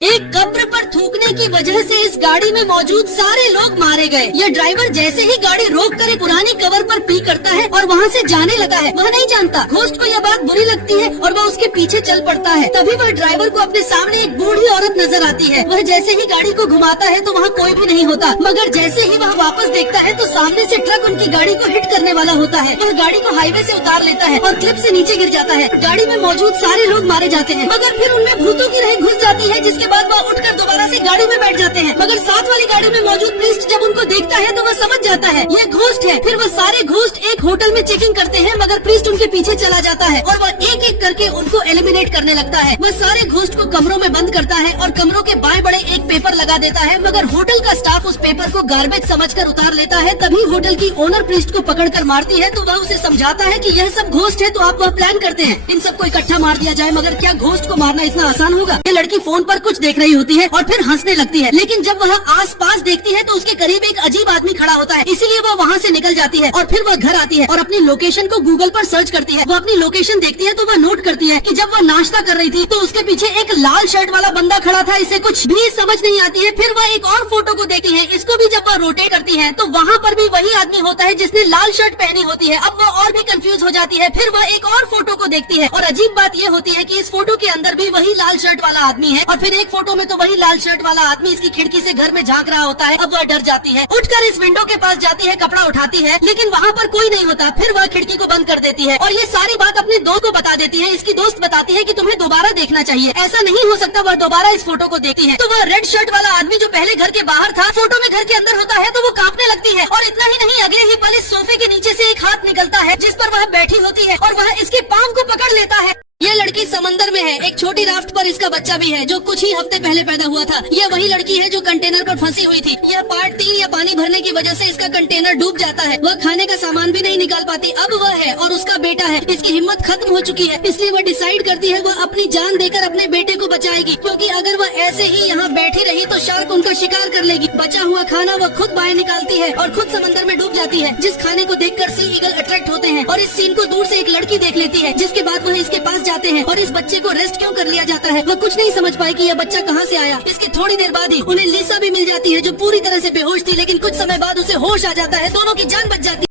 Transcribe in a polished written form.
एक कब्र पर थूकने की वजह से इस गाड़ी में मौजूद सारे लोग मारे गए। यह ड्राइवर जैसे ही गाड़ी रोक कर एक पुरानी कवर पर पी करता है और वहाँ से जाने लगा है। वह नहीं जानता, घोस्ट को यह बात बुरी लगती है और वह उसके पीछे चल पड़ता है। तभी वह ड्राइवर को अपने सामने एक बूढ़ी औरत नजर आती है। वह जैसे ही गाड़ी को घुमाता है तो वहाँ कोई भी नहीं होता, मगर जैसे ही वह वापस देखता है तो सामने से ट्रक उनकी गाड़ी को हिट करने वाला होता है। वह गाड़ी को हाईवे से उतार लेता है और क्लिप से नीचे गिर जाता है। गाड़ी में मौजूद सारे लोग मारे जाते हैं, मगर फिर उनमें भूतों की रह घुस जाती है, जिसके बाद वह उठकर दोबारा से गाड़ी में बैठ जाते हैं। मगर साथ वाली गाड़ी में मौजूद प्रीस्ट जब उनको देखता है तो वह समझ जाता है ये घोस्ट है। फिर वह सारे घोस्ट एक होटल में चेकिंग करते हैं, मगर प्रीस्ट उनके पीछे चला जाता है और वह एक एक करके उनको एलिमिनेट करने लगता है। वह सारे घोस्ट को कमरों में बंद करता है और कमरों के बाएं बड़े एक पेपर लगा देता है, मगर होटल का स्टाफ उस पेपर को गार्बेज समझकर उतार लेता है। तभी होटल की ओनर प्रीस्ट को पकड़कर मारती है तो वह उसे समझाता है कि यह सब घोस्ट है, तो आप वह प्लान करते हैं इन सबको इकट्ठा मार दिया जाए। मगर क्या घोस्ट को मारना इतना आसान होगा? ये लड़की फोन पर कुछ देख रही होती है और फिर हंसने लगती है, लेकिन जब वह आस-पास देखती है तो उसके करीब एक अजीब आदमी खड़ा होता है, इसीलिए वह वहाँ से निकल जाती है और फिर वह घर आती है और अपनी लोकेशन को गूगल पर सर्च करती है। वह अपनी लोकेशन देखती है तो वह नोट करती है कि जब वह नाश्ता कर रही थी तो उसके पीछे एक लाल शर्ट वाला बंदा खड़ा था। इसे कुछ भी समझ नहीं आती है। फिर वह एक और फोटो को देखती है, इसको भी जब वह रोटेट करती है तो वहाँ पर भी वही आदमी होता है जिसने लाल शर्ट पहनी होती है। अब वह और भी कंफ्यूज हो जाती है। फिर वह एक और फोटो को देखती है और अजीब बात यह होती है कि इस फोटो के अंदर भी वही लाल शर्ट वाला आदमी है और फिर एक फोटो में तो वही लाल शर्ट वाला आदमी इसकी खिड़की से घर में झांक रहा होता है। अब वह डर जाती है, उठकर इस विंडो के पास जाती है, कपड़ा उठाती है, लेकिन वहाँ पर कोई नहीं होता। फिर वह खिड़की को बंद कर देती है और ये सारी बात अपने दोस्त को बता देती है। इसकी दोस्त बताती है कि तुम्हें दोबारा देखना चाहिए, ऐसा नहीं हो सकता। वह दोबारा इस फोटो को देखती है तो वह रेड शर्ट वाला आदमी जो पहले घर के बाहर था फोटो में घर के अंदर होता है, तो वो कांपने लगती है। और इतना ही नहीं, अगले ही पल इस सोफे के नीचे से एक हाथ निकलता है जिस पर वह बैठी होती है और वह इसके पाँव को पकड़ लेता है। ये लड़की समंदर में है, एक छोटी राफ्ट पर इसका बच्चा भी है जो कुछ ही हफ्ते पहले पैदा हुआ था। यह वही लड़की है जो कंटेनर पर फंसी हुई थी। यह पार्ट 3 या पानी भरने की वजह से इसका कंटेनर डूब जाता है। वह खाने का सामान भी नहीं निकाल पाती। अब वह है और उसका बेटा है। इसकी हिम्मत खत्म हो चुकी है, इसलिए वह डिसाइड करती है वह अपनी जान देकर अपने बेटे को बचाएगी, क्योंकि अगर वह ऐसे ही यहाँ बैठी रही तो शार्क उनका शिकार कर लेगी। बचा हुआ खाना वह खुद बाहर निकालती है और खुद समंदर में डूब जाती है, जिस खाने को देखकर सी ईगल अट्रैक्ट होते हैं और इस सीन को दूर से एक लड़की देख लेती है, जिसके बाद वह इसके पास जाते हैं और इस बच्चे को रेस्ट क्यों कर लिया जाता है। वह कुछ नहीं समझ पाई कि यह बच्चा कहाँ से आया। इसके थोड़ी देर बाद ही उन्हें लिसा भी मिल जाती है जो पूरी तरह से बेहोश थी, लेकिन कुछ समय बाद उसे होश आ जाता है। दोनों की जान बच जाती है।